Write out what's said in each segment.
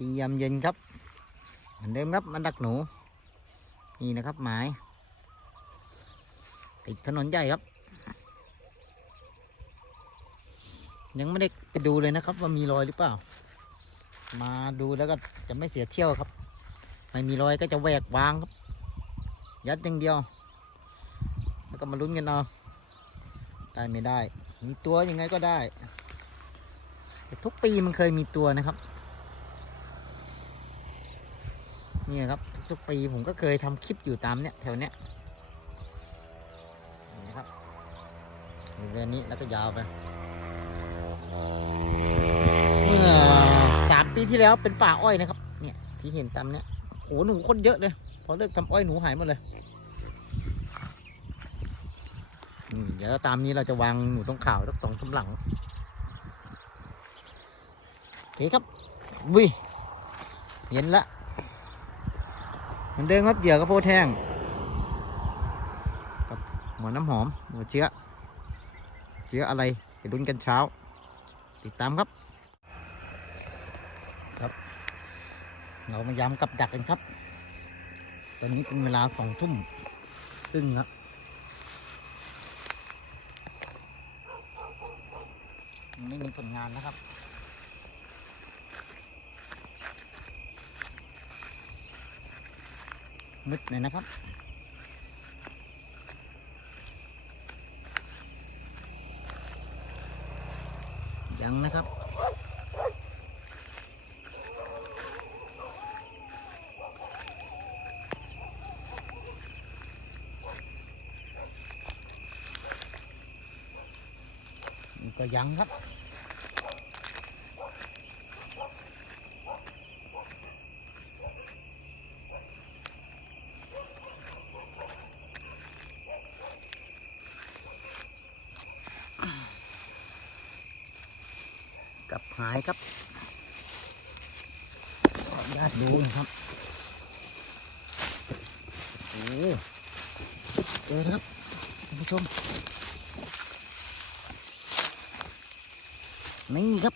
ตียามเย็นครับ เหมือนเดิมครับมันดักหนู นี่นะครับหมายติดถนนใหญ่ครับ ยังไม่ได้ไปดูเลยนะครับ ว่ามีรอยหรือเปล่า มาดูแล้วก็จะไม่เสียเที่ยวครับ ไม่มีรอยก็จะแหวกวางครับ ยัดอย่างเดียว แล้วก็มาลุ้นกันเอาได้ไม่ได้ มีตัวยังไงก็ได้ ทุกปีมันเคยมีตัวนะครับ นี่ครับ ทุกๆปีผมก็เคยทำคลิปอยู่ตามเนี้ยแถวเนี้ยนี่นะครับบริเวณนี้แล้วก็ยาวไป เมื่อสามปีที่แล้วเป็นป่าอ้อยนะครับ เนี่ยที่เห็นตามเนี้ยโหหนูคนเยอะเลยพอเลิกทำอ้อยหนูหายหมดเลยเดี๋ยวตามนี้เราจะวางหนูตรงข่าวสักสองชมหลังโอเคครับวิเย็นละ เหมือนเดิมครับเหยื่อกระโพดแห้งกับหัวน้ำหอมหัวเชื้อเชื้ออะไรไปลุ้นกันเช้า ติดตามครับ ครับ เรามาย้ำกับดักกันครับ ตอนนี้เป็นเวลาสองทุ่มครึ่งครับยังไม่มีผลงานนะครับ มืดเลยนะครับ ยังนะครับก็ยังครับ กับหายครับขออนุญาตดูนะครับโอ้เจอครับท่านผู้ชม นี่ครับ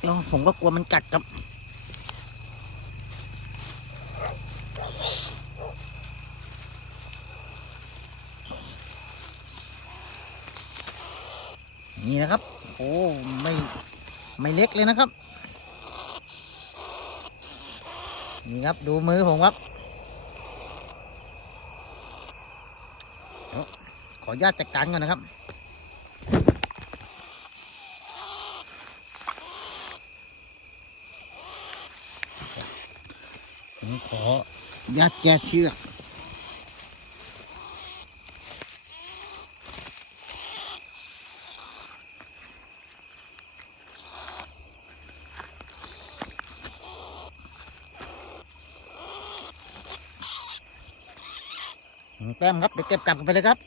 เดี๋ยวผมก็กลัวมันกัดครับ นี่นะครับ โอ้ไม่ไม่เล็กเลยนะครับ นี่ครับดูมือผมครับ ขออนุญาตจัดการก่อนนะครับผมขออนุญาตแก้เชือก แต้มครับเดี๋ยวเก็บกลับกันไปเลยครับ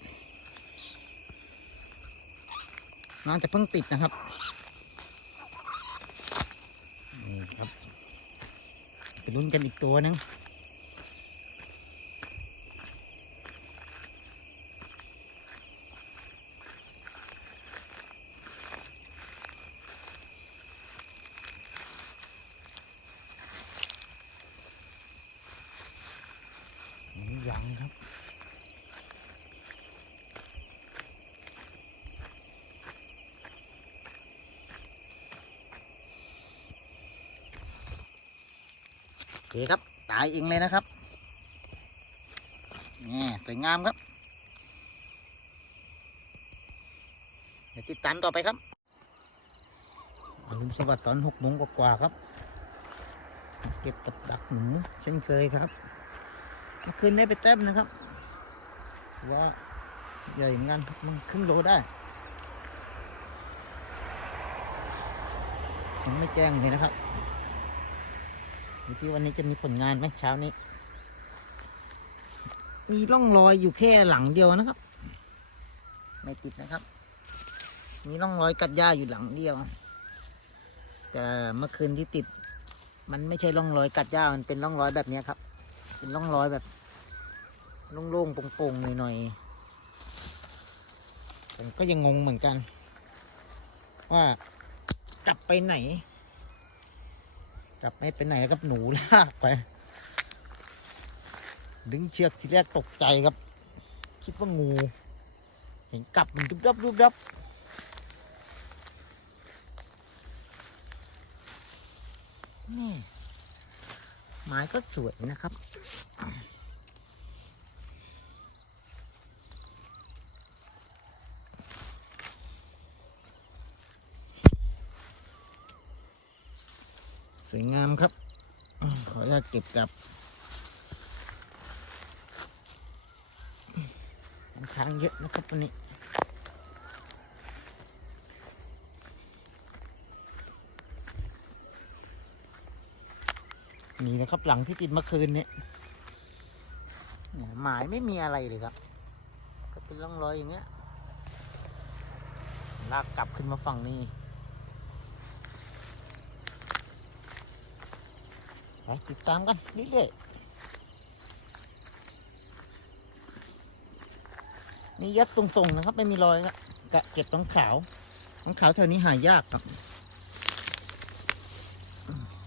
น่าจะเพิ่งติดนะครับนี่ครับไปลุ้นกันอีกตัวหนึง เคครับ ตายเองเลยนะครับนี่สวยงามครับ เดี๋ยวติดตามต่อไปครับอรุณสวัสดิ์ตอนหกโมงกว่าๆครับ เก็บกับดักหนูเช่นเคยครับเมื่อคืนได้ไปแต้มนะครับว่าใหญ่เหมือนกันมันครึ่งโลได้ยังไม่แจ้งเลยนะครับ ดูที่วันนี้จะมีผลงานไหมเช้านี้ มีร่องรอยอยู่แค่หลังเดียวนะครับ ไม่ติดนะครับ มีร่องรอยกัดหญ้าอยู่หลังเดียว แต่เมื่อคืนที่ติด มันไม่ใช่ร่องรอยกัดหญ้ามันเป็นร่องรอยแบบนี้ครับ เป็นร่องรอยแบบโล่งๆโป่งๆหน่อยๆผมก็ยังงงเหมือนกัน ว่า กลับไปไหน จับไม่ไปไหนแล้วครับหนูลากไป ดึงเชือกทีแรกตกใจครับ คิดว่างู เห็นกลับมันดุบดับดุบดับนี่ไม้ก็สวยนะครับ สวยงามครับาเก็บกลับค้างเยอะนะครับวันนี้นี่นะครับหลังที่ติดเมื่อคืนเนี่ยหมายไม่มีอะไรเลยครับ ก็เป็นร่องรอยอย่างเงี้ยลากกลับขึ้นมาฝั่งนี้ ไปติดตามกันเรื่อยๆนี่ยัดทรงๆนะครับ ไม่มีรอยกะเก็บต้องขาวต้องขาวแถวนี้หายากครับ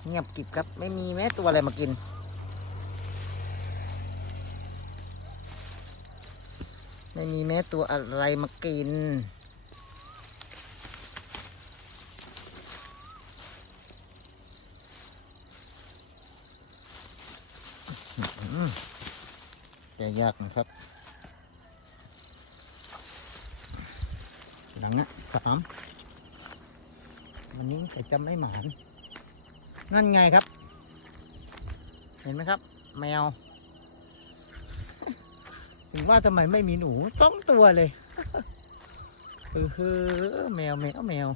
เงียบกิบครับ ไม่มีแม้ตัวอะไรมากินไม่มีแม้ตัวอะไรมากิน แกะยากนะครับ หลังอะสามวันนี้แต่จะไม่หมานนั่นไงครับ เห็นไหมครับ แมวถึงว่าทำไมไม่มีหนูสองตัวเลยเออแมวแมวแมว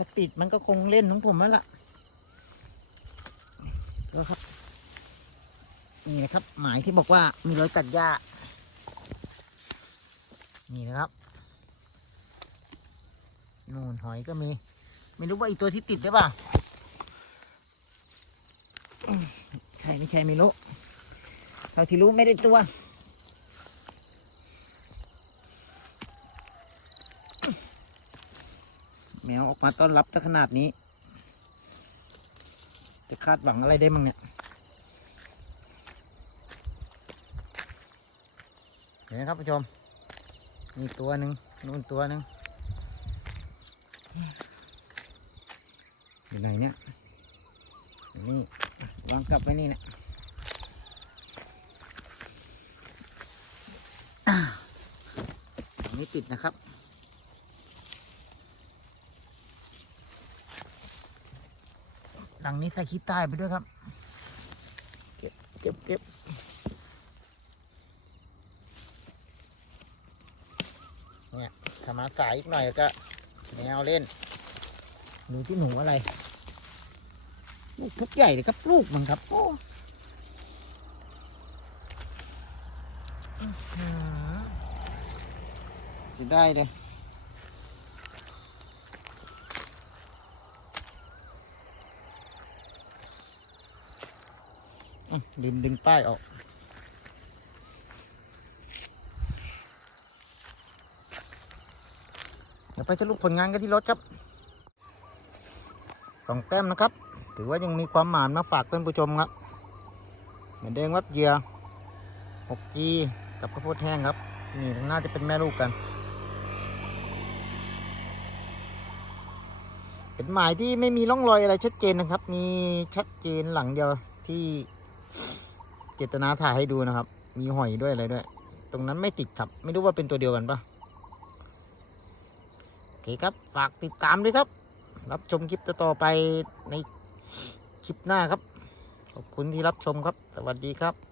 ถ้าติดมันก็คงเล่นของผมแล้วล่ะก็ครับ นี่นะครับ หมายที่บอกว่ามีรอยกัดหญ้า นี่นะครับนู่นหอยก็มี ไม่รู้ว่าอีกตัวที่ติดหรือเปล่าใช่ไม่ใช่ไม่รู้เท่าที่รู้ไม่ได้ตัว แมวออกมาต้อนรับถ้าขนาดนี้ จะคาดหวังอะไรได้มั้งเนี่ยเห็นไหมครับผู้ชมนี่ตัวหนึ่งนู่นตัวหนึ่งอยู่ไหนเนี่ยนี่วางกลับไว้นี่เนี่ยอ่าอันนี้ติดนะครับ หลังนี้ใส่ขี้ใต้ไปด้วยครับ เก็บเก็บเก็บเนี่ยถ้ามาสายอีกหน่อยก็แมวเล่นดูที่หนูอะไร ลูกทุกใหญ่เลยครับลูกมันครับ โอ้อื้อหือจะได้เลย ลืมดึงป้ายออกเดี๋ยวไปสรุปผลงานกันที่รถครับสองแต้มนะครับ ถือว่ายังมีความหมานมาฝากท่านผู้ชมครับเหมือนเดิมครับเยื่อ 6G กับข้าวโพดแห้งครับ นี่น่าจะเป็นแม่ลูกกัน เป็นหมายที่ไม่มีร่องรอยอะไรชัดเจนนะครับนี่ชัดเจนหลังเดียวที่ เจตนาถ่ายให้ดูนะครับ มีหอยด้วยอะไรด้วย ตรงนั้นไม่ติดครับ ไม่รู้ว่าเป็นตัวเดียวกันปะโอเคครับ ฝากติดตามด้วยครับ รับชมคลิปต่อไปในคลิปหน้าครับ ขอบคุณที่รับชมครับ สวัสดีครับ